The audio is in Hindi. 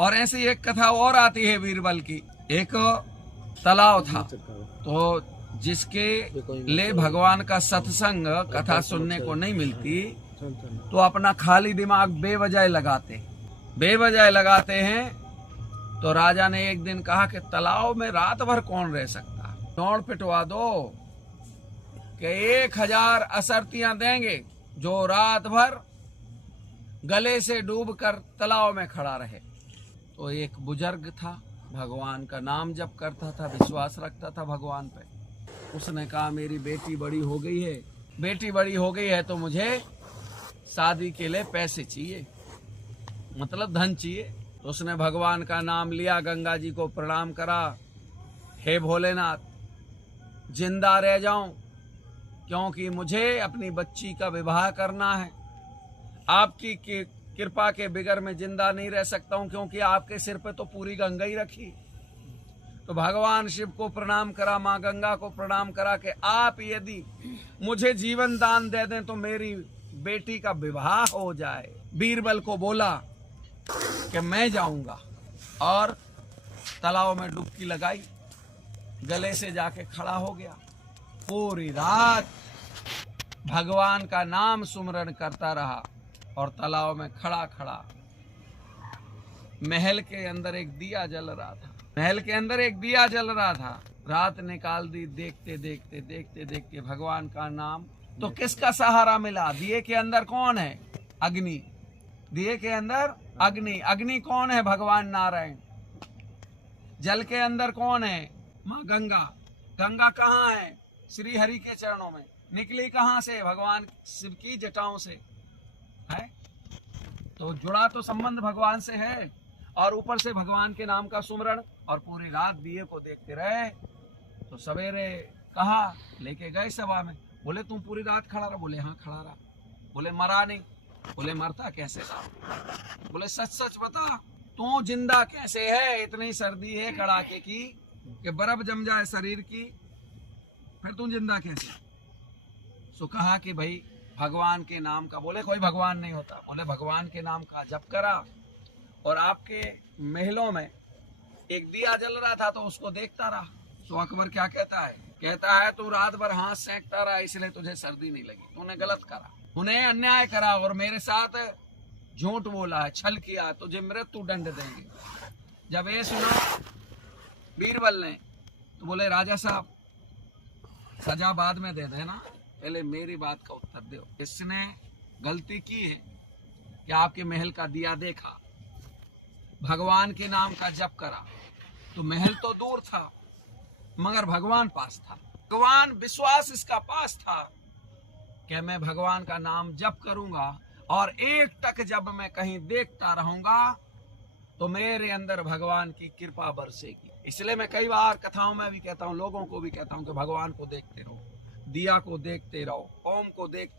और ऐसी एक कथा और आती है बीरबल की। एक तालाब था, तो जिसके लिए भगवान का सत्संग कथा सुनने को नहीं मिलती, तो अपना खाली दिमाग बेवजह लगाते हैं। तो राजा ने एक दिन कहा कि तालाब में रात भर कौन रह सकता, दौड़ पिटवा दो कि 1000 असरतियां देंगे जो रात भर गले से डूबकर तालाब में खड़ा रहे। तो एक बुजुर्ग था, भगवान का नाम जप करता था, विश्वास रखता था भगवान पे। उसने कहा मेरी बेटी बड़ी हो गई है तो मुझे शादी के लिए पैसे चाहिए, मतलब धन चाहिए। तो उसने भगवान का नाम लिया, गंगा जी को प्रणाम करा, हे भोलेनाथ जिंदा रह जाऊं क्योंकि मुझे अपनी बच्ची का विवाह करना है। आपकी कृपा के बिगर मैं जिंदा नहीं रह सकता हूं, क्योंकि आपके सिर पे तो पूरी गंगा ही रखी। तो भगवान शिव को प्रणाम करा, माँ गंगा को प्रणाम करा कि आप यदि मुझे जीवन दान दे दें तो मेरी बेटी का विवाह हो जाए। बीरबल को बोला कि मैं जाऊंगा, और तालाब में डुबकी लगाई, गले से जाके खड़ा हो गया। पूरी रात भगवान का नाम सुमरण करता रहा और तालाब में खड़ा खड़ा महल के अंदर एक दिया जल रहा था। रात निकाल दी, देखते देखते भगवान का नाम। तो किसका सहारा मिला? दिए के अंदर कौन है? अग्नि। दिए के अंदर अग्नि कौन है? भगवान नारायण। जल के अंदर कौन है? माँ गंगा। गंगा कहाँ है? श्री हरि के चरणों में। निकली कहाँ से? भगवान शिव की जटाओं से है। तो जुड़ा तो संबंध भगवान से है, और ऊपर से भगवान के नाम का सुमरण, और पूरी रात दिए को देखते रहे। तो सवेरे कहा, लेके गए सभा में, बोले तुम पूरी रात खड़ा रहा? बोले हाँ खड़ा रहा। बोले मरा नहीं? बोले मरता कैसे था? बोले सच बता, तू जिंदा कैसे है? इतनी सर्दी है कड़ाके की कि बर्फ जम जाए शरीर की, फिर तू जिंदा कैसे? सो कहा कि भाई भगवान के नाम का। बोले कोई भगवान नहीं होता। बोले भगवान के नाम का जप करा, और आपके महलों में एक दिया जल रहा था तो उसको देखता रहा। सो अकबर क्या कहता है तू रात भर हाथ सेंकता रहा, इसलिए तुझे सर्दी नहीं लगी। तूने गलत करा, उन्हें अन्याय करा और मेरे साथ झूठ बोला है, छल किया, तुझे मृत्यु दंड देंगे। जब ये सुना बीरबल ने, तो बोले राजा साहब सजा बाद में दे देना, पहले मेरी बात का उत्तर दो। इसने गलती की है कि आपके महल का दिया देखा, भगवान के नाम का जप करा, तो महल तो दूर था मगर भगवान पास था। भगवान विश्वास इसका पास था कि मैं भगवान का नाम जप करूंगा, और एक टक जब मैं कहीं देखता रहूंगा तो मेरे अंदर भगवान की कृपा बरसेगी। इसलिए मैं कई बार कथाओं में भी कहता हूँ, लोगों को भी कहता हूँ कि भगवान को देखते रहो, दिया को देखते रहो, ओम को देखते